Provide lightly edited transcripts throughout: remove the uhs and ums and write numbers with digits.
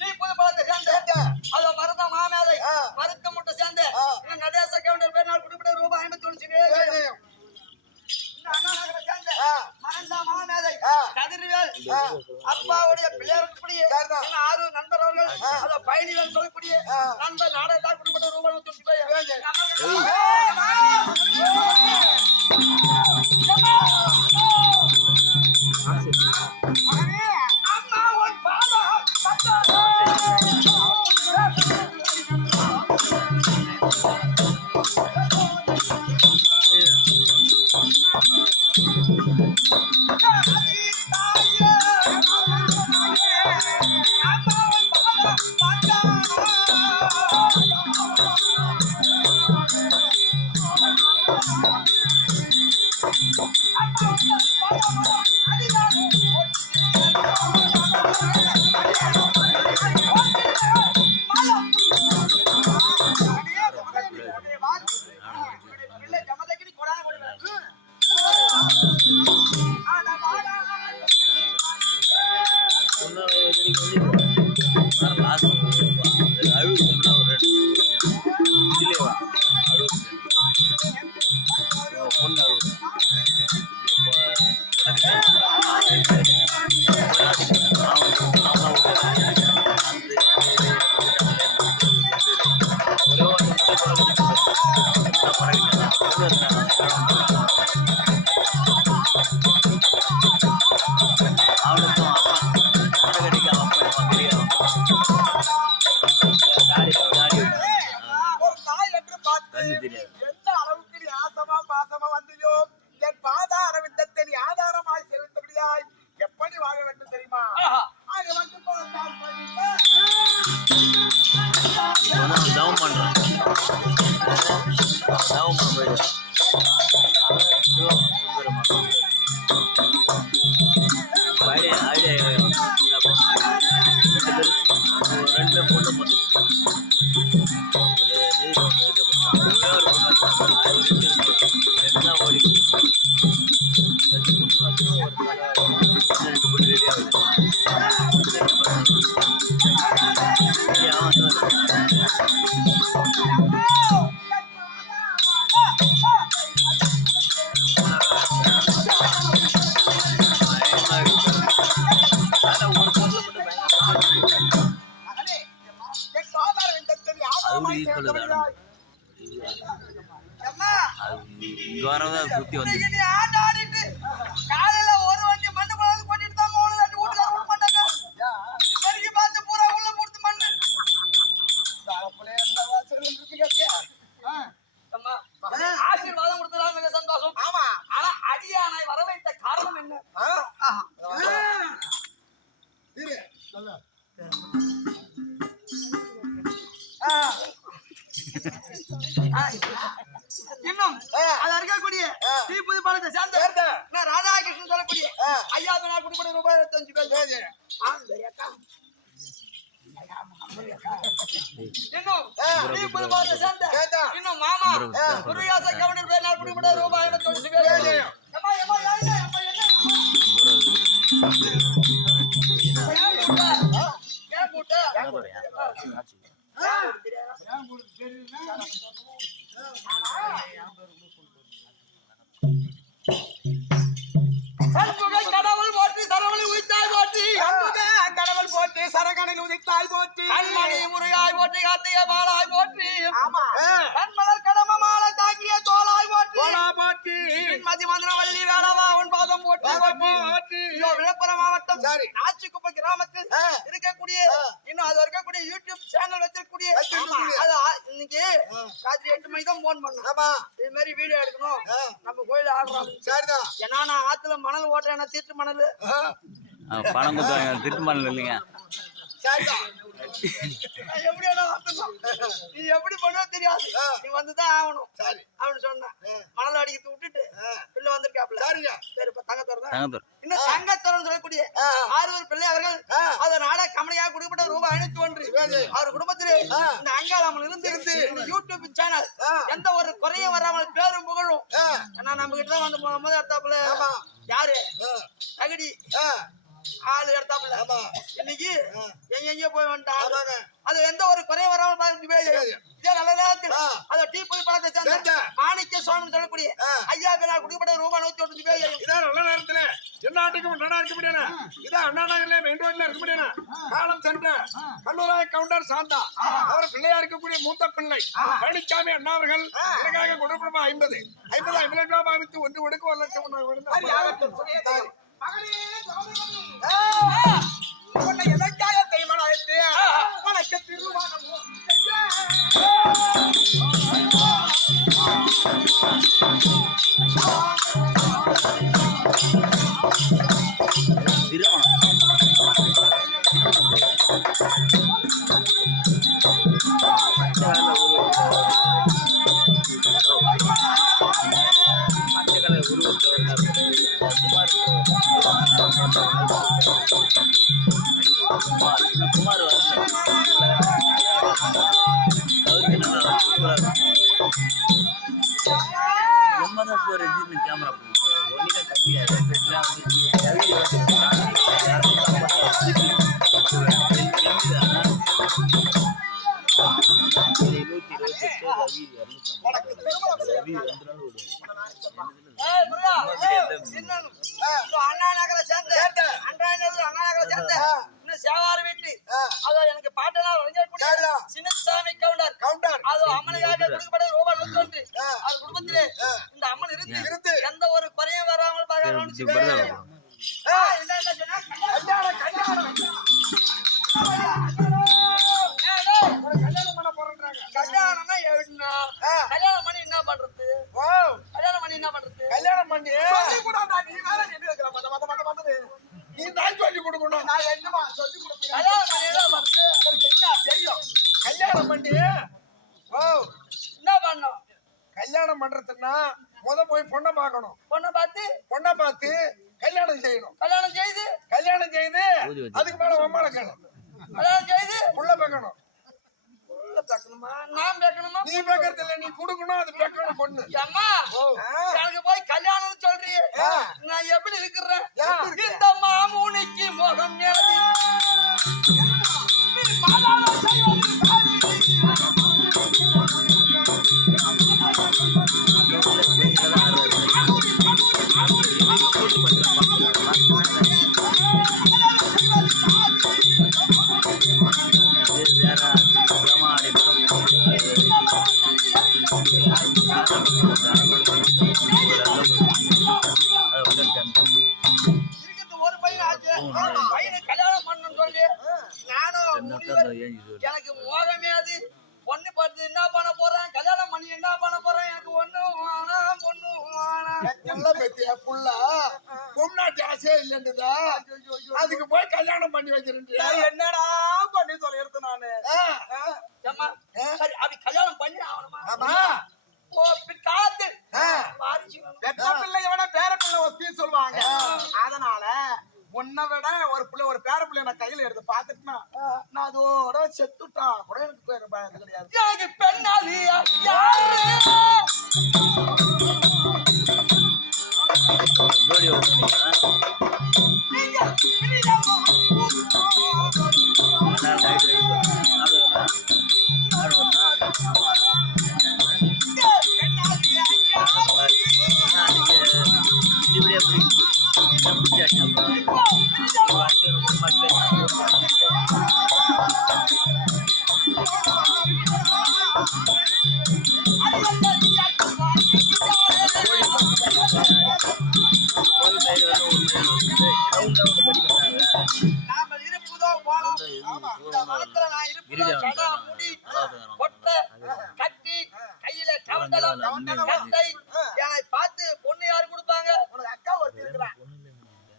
நீ புது பாலத்தை சேர்ந்த அதோ மருத மாமேதை மருத்த முட்டை சேர்ந்த நடேச கவுண்டர் பேர் நாள் குறிப்பிட்ட ரூபாய் 51 மறந்தா மாமேதை கதிர்வேல் அப்பாவுடைய பிள்ளைகளுக்கு 6 நண்பர் அவர்கள் அதோ பயணிகள் சொல்லக்கூடிய நண்பர் நாடகத்தால் குறிப்பிட்ட ரூபாய் 150 சுத்தி வந்து காலையில ஒரு வண்டி மண்ணு கொண்டாந்து கொட்டிட்டு தான் 3 தட்டு வீட்டுல விட மாட்டாங்க. பெருகி பார்த்து பூரா உள்ள போட்டு மண்ணு ஆசீர்வாதம் கொடுத்ததா மிக சந்தோஷம். ஆமா, ஆனா அடியானை வர வைத்த காரணம் என்ன? இன்னும் அது இருக்கக்கூடிய தீப்புது பாலத்தை சேர்ந்த ராதாகிருஷ்ணன் சொல்லக்கூடிய ஐயா நாள் குடிப்பட ரூபாய் 25 பேர். இன்னும் தீப்புது பாலத்தை சேர்ந்த இன்னும் மாமா முருகாச கவுண்டர் பேர் நாள் குடிப்பட ரூபாய் 25 பேர். கடவுள் போற்றி சரவணி உயிர்த்தாய் போற்றி கடவுள் போற்றி சரகணில் உதித்தாய் போற்றி கண்மணி முருகாய் போற்றி கார்த்திகை பாலாய் போற்றி கண்மலர் கடம மாலை தாக்கிய தோலாய் போற்றி போற்றி மதி மந்திரவள்ளி வேளவா உன் பாதம் போற்றி விழுப்புரம் மாவட்டம் நாச்சிக்குப்பை கிராமத்தில் இருக்கக்கூடிய இன்னும் அது இருக்கக்கூடிய யூடியூப் சேனல் வச்சிருக்கக்கூடிய இன்னைக்கு ராத்திரி 8 மணிக்கு தான் போன் பண்ணோம். இது மாதிரி வீடியோ எடுக்கணும், நம்ம கோயில ஆடுறோம். ஏன்னா நான் ஆத்துல மணல் ஓட்டுறேன், தீட்டு மணல் பணம் கொடுத்தாங்க, திட்டு மணல் இல்லைங்க. நீ எப்படி பண்ணுவ தெரியாது, நீ வந்துதான் ஆகணும் அப்படின்னு சொன்னேன். மணல் அடிக்கிறது விட்டுட்டு பிள்ளை வந்திருக்காப்ல. சரி, இப்ப தங்கத்தோர் இன்னும் தங்கத்தோர் சொல்லக்கூடிய 6 பிள்ளை அவர்கள் அதை நாடா கமலையாக குடும்பப்பட்ட ரூபாய் 501 அவர் குடும்பத்திலே இந்த அங்காளம்மன் இருந்து யூடியூப் சேனல் எந்த ஒரு குறையும் வராமல் பேரும் புகழும். ஏன்னா நம்ம கிட்ட தான் வந்து முதல் அடுத்தாப்புல யாரு தகுடி ஆளு எடுத்தாப்புல இன்னைக்கு எங்கெங்கயோ போய் வந்துட்டான். அது எந்த ஒரு குறைய வராமல் பார்த்து இதே நல்ல நேரத்தில் அதை டீ போய் பழத்தை சேர்ந்த மாணிக்க சுவாமி சொல்லக்கூடிய ஐயா பேரா குடிப்பட்ட ரூபாய் 101 இதான் நல்ல நேரத்துல எந்நாட்டுக்கும் ஒன்றா இருக்க முடியாது. இதான் அண்ணா நகர்ல மெயின் ரோட்ல இருக்க முடியாது. காலம் சென்ற கல்லூராய கவுண்டர் சாந்தா அவர் பிள்ளையா இருக்கக்கூடிய மூத்த பிள்ளை பழனிசாமி அண்ணா அவர்கள் எனக்காக கொடுப்பா 50 ரூபாய் பாவித்து ஒன்று ஒடுக்க 1,00,000 உன்னை எதற்காக தெய்வம் அழைத்து உனக்கு திருமணம் குமார் கேமரா ஒன்றுமே கம்மியாக அண்ணா நகரை சேர்ந்த சேவாறு வீட்டு எனக்கு பாட்டெல்லாம் சின்னசாமி கவுண்டர் அது அம்மனுக்காக கொடுக்கப்பட்ட ரூபாய் 101 அது குடும்பத்திலே இந்த அம்மன் இருந்து எந்த ஒரு குறையும் வராமல் கல்யாணம்னா கல்யாணம் பண்ணி என்ன பண்றது கல்யாணம் பண்ணி நீ தான் சொல்லி கொடுக்கணும். நான் என்னமா சொல்லி கொடுப்பேன் கல்யாணம் பண்ணி என்ன பண்ணும் கல்யாணம் பண்றதுன்னா போய் பொண்ணை பார்க்கணும். பொண்ணை பார்த்து கல்யாணம் செய்யணும். கல்யாணம் செய்து அதுக்கு மேல அம்மாவை கேட்கணும். கல்யாணம் செய்து புள்ள பார்க்கணும். நான் பேக்கணுமா நீ பேக்கறது இல்ல, நீ குடுக்கணும். அது பேக்கணும் பொண்ணு. அம்மா எனக்கு போய் கல்யாணம் சொல்றீ நான் எப்படி இருக்கிறேன் இந்த மாமுனிக்கு முகம் ஏது ஒரு பையனை கல்யாணம் பண்ணணும்னு சொல்லி நானும் எனக்கு மோகமே அது பொண்ணு பார்த்து என்ன பண்ண போறேன் கல்யாணம் பண்ணி என்ன பண்ண போறேன் எனக்கு ஒண்ணும் வேணாம் பொண்ணும் வேணாம் புள்ள பொண்ணாட்டி ஆசையே இல்லைன்றதா அதுக்கு போய் கல்யாணம் பண்ணி வைக்கிறேன். என்னடா பண்ணி சொல்லிடுது நானு சரி அப்படி கல்யாணம் பண்ணி ஆகணுமா காத்து பிள்ளையோட பேர பிள்ளை ஒத்தி சொல்லுவாங்க. அதனால உன்னை விட ஒரு பிள்ளை ஒரு பேர பிள்ளை நான் கையில எடுத்து பாத்துட்டுனா நான் அதோட செத்துட்டா கூட எனக்கு பேர் கிடையாது. எனக்கு பெண்ணாலி பார்த்து பொண்ணு யாரு கொடுப்பாங்க உனக்கு அக்கா ஒருத்தி இருக்கிறான்.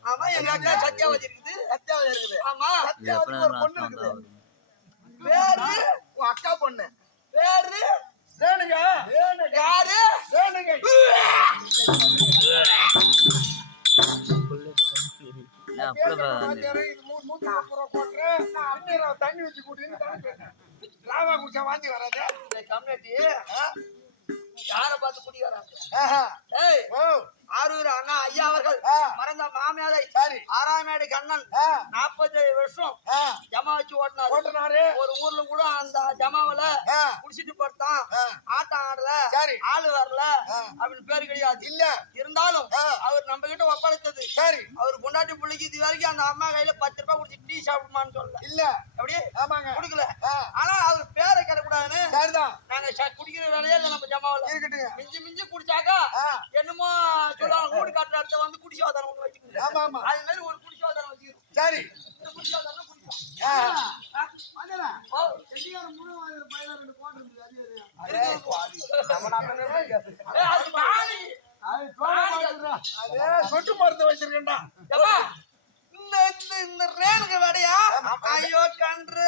ஆமா எங்க அக்கா சத்யாவதி இருக்குது. ஆமா சத்யாவதிக்கு ஒரு பொண்ணு இருக்குது. பேரு உன் அக்கா பொண்ணு பேரு ரேணுகா. யாரு ரேணுகை. தண்ணி வச்சு கூட்டின்னு ராவா குடிச்சா வாந்தி வராது. கம்யூனிட்டி யாரை பார்த்து குடி வராங்க? ஆஹா. ஏய், ஓ. ஆரூர் அண்ணா ஐயா அவர்கள் ஆ. மறந்த மாமியாரை சரி. 6ஆம் மேடை கண்ணன் ஆ. 47 வருஷம் ஆ. ஜமா வச்சு ஓட்டினாரு. ஓட்டுனாரு. ஒரு ஊர்ல கூட அந்த ஜமாவில ஆ. குடிச்சிட்டு படுத்தான், ஆ. ஆட்டம் ஆடல, சரி. ஆளு வரல ஆ. அப்படின்னு பேரு கிடையாது. இல்ல. இருந்தாலும் ஆ. அவர் நம்ம கிட்ட ஒப்படைத்தது. சரி. அவர் பொண்டாட்டி பிள்ளைக்கு இது வரைக்கும் அந்த அம்மா கையில 10 ரூபாய் குடிச்சு டீ சாப்பிடுமான்னு சொல்லல. இல்ல. அப்படியே ஆமாங்க. குடுக்கல. ஆ. ஆனா அவர் பேரை கிடக்கூடாதுன்னு சரிதான். நாங்க குடிக்கிற வேலையே இல்லை நம்ம ஜமாவில. இருக்கட்டுங்க. மிஞ்சி மிஞ்சி குடிச்சாக்கா ஆ. என்னமோ சொல்லுவாங்க, மூடு காட்டுற இடத்த வந்து குடிசோதனை ஒண்ணு வச்சுக்கணும். ஆமா ஆமா. அது மாதிரி ஒரு குடிசோதனை வச்சுக்கணும். சரி. இந்த குடிசோதனை குடிச்சோம். ஆ. ஓ, அதே பாவி. நம்ம நாட்டுல ஏய், அது பாணி. அதே சொட்டு மருந்து வச்சிருக்கேன்டா. ஏம்மா, இந்த இந்த இந்த ரேணுக்கு வேடையா? ஐயோ கன்று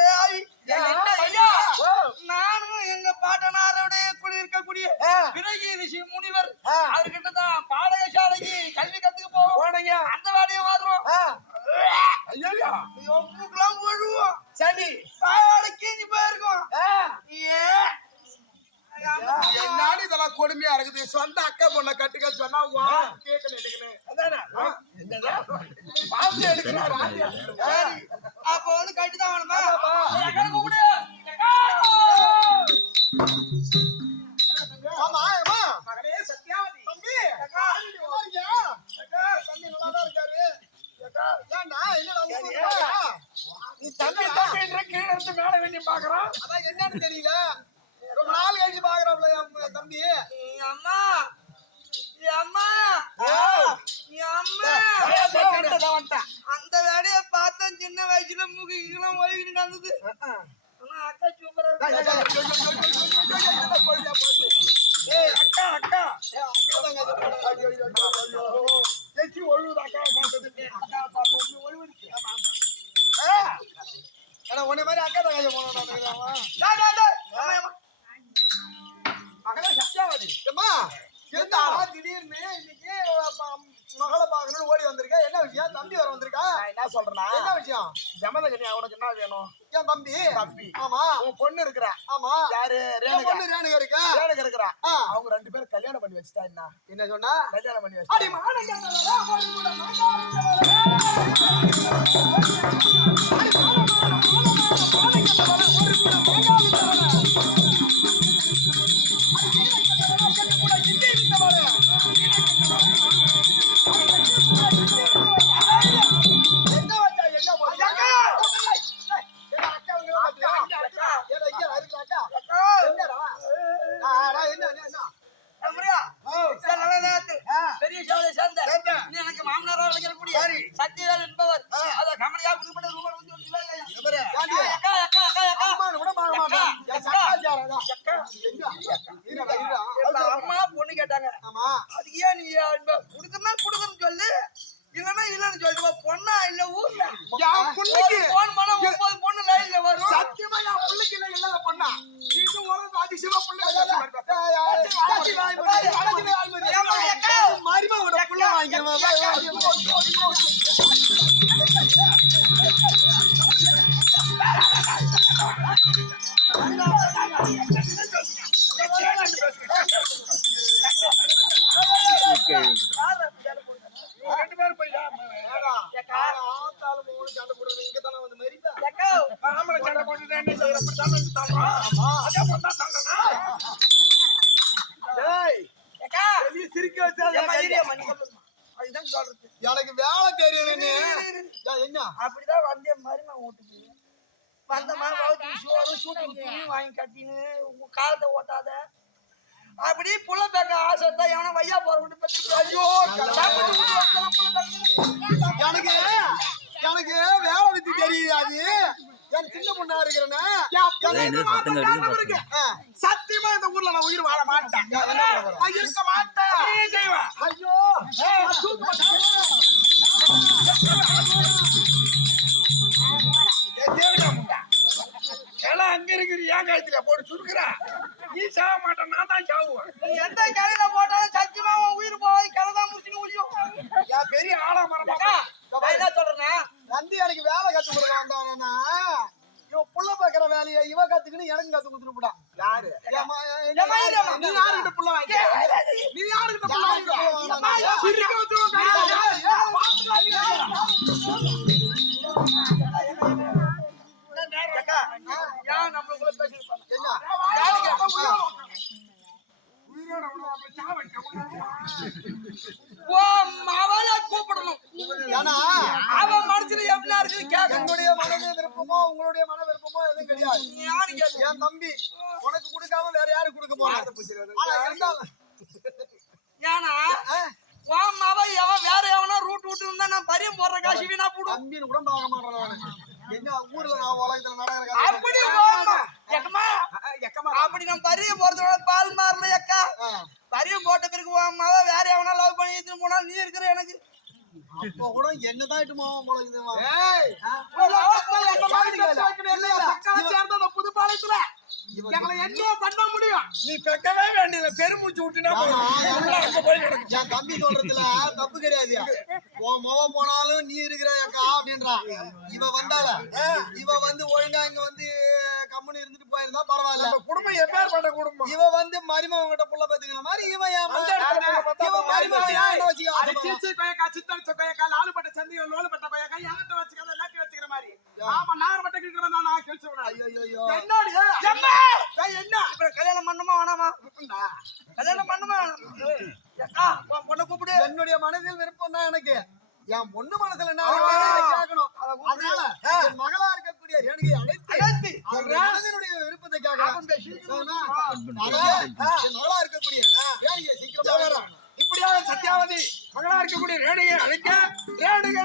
என்ன ஐயா? ஓ. நானும் எங்க பாட்டனாரோட இருக்கக்கூடிய ஆ. பிறகி ரிஷி முனிவர் ஆ. அவர்கிட்ட தான் பாடகசாலைக்கு கல்வி கத்துக்க போவோம். போனீங்க. அந்த வேலையை மாறுவோம். ஆ. ஐயோ. ஐயோ, மூக்கெல்லாம் விழுவோம், சரி. பாவாட கீஞ்சி போயிருக்கும். ஆ. ஏ என்னால இதெல்லாம் கொடுமையா இருக்குது. சொந்த அக்கா பொண்ணை கட்டுக்க சொன்னா கேட்கல எடுக்கணும். அதானே? என்னது? பாம்பு எடுக்கணும். சரி, அப்ப வந்து கட்டிதான் வேணுமா? ஆமாப்பா. எக்கா கூப்பிடு. எக்கா. ஆமா, ஆமா. மகனே சத்யாவதி. தம்பி. அக்கா. நல்லா இருக்கியா? அக்கா, தம்பி நல்லாதான் இருக்காரு. அக்கா, ஏன்டா என்னடா ஊருக்குறா? நீ தம்பி தம்பின்ற கீழ இருந்து மேல வெண்ணி பாக்குறான். அதான் என்னன்னு தெரியல. ரொம்ப நாள் கழிச்சு பாக்குறாப்ல என் தம்பி. என் அம்மா, என் அம்மா, என் அம்மா. அந்த வேலையை பார்த்தேன் சின்ன வயசுல மூக்கிலாம் ஒழுகிட்டு நடந்தது. ஆனா அக்கா சூப்பரா இருக்கு. ஏய் அக்கா அக்கா. ஏச்சி ஒழுகுது அக்கா பார்த்ததுக்கு. அக்கா பார்த்து ஒழுகுது. ஆமா ஆமா. ஏன்னா உன்னை மாதிரி அக்கா தங்காய போனோம் ஆமா. மகளே சத்யாவதி. அம்மா என்ன திடீர்னு இன்னைக்கு மகளை பார்க்கணும்னு ஓடி வந்திருக்க? என்ன விஷயம்? தம்பி வர வந்திருக்கா? என்ன சொல்றேன்னா, என்ன விஷயம்? ஜமதகன்யா உனக்கு என்ன வேணும்? என் தம்பி. தம்பி. ஆமா. உன் பொண்ணு இருக்கிறா. ஆமா. யாரு? ரேணுகா. பொண்ணு ரேணுகா இருக்கா? ரேணுகா இருக்கிறா. அவங்க ரெண்டு பேரும் கல்யாணம் பண்ணி வச்சிட்டா. என்ன சொன்னா? கல்யாணம் பண்ணி வச்சிட்டா. அடி மானங்கட்டவளே ஓடி கூட பெரிய சேவலை சேர்ந்த எனக்கு மாமனாரா விளைக்கக்கூடிய சத்தியவேல் என்பவர் அத கமலியா குடும்பத்தை ரூபாய் அக்கா அக்கா அக்கா அக்கா அம்மா பொண்ணு கேட்டாங்க. அதுக்கு ஏன் நீ குடுக்கணும்னா குடுக்கணும்னு சொல்லு, இல்லன்னா இல்லன்னு சொல்லிட்டு பொண்ணா இல்ல ஊர்ல போன் பண்ணா 30 பொண்ணு லைன்ல வரும். சத்தியமா என் புள்ளைக்கு இல்ல இல்லாத பொண்ணா இது உனக்கு அதிசயமா புள்ள மரிமாவோட புள்ள ரெண்டு பேரும் போய் ஆத்தாலும் மூணு சண்டை போடுறது இங்க தானே வந்து மரிப்பா ஆம்பளை சண்டை போட்டு சிரிக்க வச்சா அதுதான் சொல்றது. எனக்கு வேலை தெரியல என்ன அப்படிதான் வந்தே மருமா ஓட்டுக்கு வந்த மாதிரி சோறு சூட்டு துணி வாங்கி கட்டின்னு காலத்தை ஓட்டாத. அப்படி புள்ள பேக்க ஆசை தான் எவனா வையா போற விட்டு பத்தி. ஐயோ எனக்கு எனக்கு வேலை வித்து தெரியாது. என் சின்ன பொண்ணா இருக்கிறேன்னா சத்தியமா இந்த ஊர்ல நான் உயிர் வாழ மாட்டேன். இருக்க மாட்டேன். ஐயோ அங்க இருக்கிற ஏன் காயத்துல போட்டு சுருக்குற? நீ சாக மாட்டேன், நான் தான் சாவுவேன். நீ எந்த கிளையில போட்டாலும் சத்தியமா உயிர் போய் கிளதான் முடிச்சுன்னு முடியும். என் பெரிய ஆளா மரம் என்ன சொல்றேன்னா வந்து எனக்கு வேலை கத்து கொடுக்க வந்தானா இவன் புள்ள பாக்குற வேலையை இவ கத்துக்கின்னு எனக்கு கத்து கொடுத்துட்டு போடா. யாரு நீ யாருகிட்ட புள்ள வாங்கி நீ யாருகிட்ட புள்ள வாங்கி சிரிக்க ஏன் நம்மளுக்குள்ள பேசிருப்பாங்க அவளை கூப்பிடணும் அவன் மனசுல எப்படி இருக்குது கேட்க என்னுடைய மனது விருப்பமோ உங்களுடைய மன விருப்பமோ எதுவும் கிடையாது. என் தம்பி உனக்கு கொடுக்காம வேற யாரு கொடுக்க போறாங்க? ஆனா இருந்தாலும் ஏன்னா உன் மவன் எவன் வேற எவனா ரூட் விட்டு இருந்தா நான் பரியம் போடுற காசு வீணா போடும் தம்பின்னு கூட பார்க்க மாட்டேன் நானு. எங்க ஊர்ல நான் உலகத்துல நடக்கிற அப்படி அப்படி நான் பரியம் போறதோட பால் மாறல எக்கா பரியம் போட்ட பிறகு உன் மவன் வேற எவனா லவ் பண்ணி எடுத்துட்டு போனா நீ இருக்கிற எனக்கு அப்ப கூட என்னதான் இட்டு மாவன் முளைக்குது புது பாலத்துல எங்களை என்ன பண்ண முடியும் நீ பெக்கவே வேண்டியது பெருமூச்சு விட்டுனா என் தம்பி சொல்றதுல தப்பு கிடையாது. உன் முகம் போனாலும் நீ இருக்கிற அக்கா அப்படின்றா. இவ வந்தால இவ வந்து ஒழுங்கா இங்க வந்து கம்முன்னு இருந்துட்டு போயிருந்தா பரவாயில்ல. குடும்பம் எப்பேற்பட்ட குடும்பம். இவ வந்து மருமகன் கிட்ட புள்ள பெத்துக்கிற மாதிரி இவன் இவன் மருமகன் வச்சுக்க லாலுபட்ட சந்தி லோலுபட்ட கொய்யாக்கா என்கிட்ட வச்சுக்காத எல்லாத்தையும் வச்சுக்கிற மாதிரி ஆமா நார் பட்ட கிழக்கிறேன் நான் ஐயோ என்னோட என்ன இப்ப கல்யாணம் பண்ணுமா வேணாமா கல்யாணம் பண்ணுமா வேணாமா பொண்ணை கூப்பிடு என்னுடைய மனதில் விருப்பம் தான் எனக்கு. என் பொண்ணு மனசுல என்ன கேட்கணும். அதனால என் மகளா இருக்கக்கூடிய ரேணுகை அழைத்து மனதினுடைய விருப்பத்தை கேட்கணும். என் மகளா இருக்கக்கூடிய ரேணுகை சீக்கிரம் இப்படியாக சத்யாவதி மகளா இருக்கக்கூடிய ரேணுகை அழைக்க ரேணுகை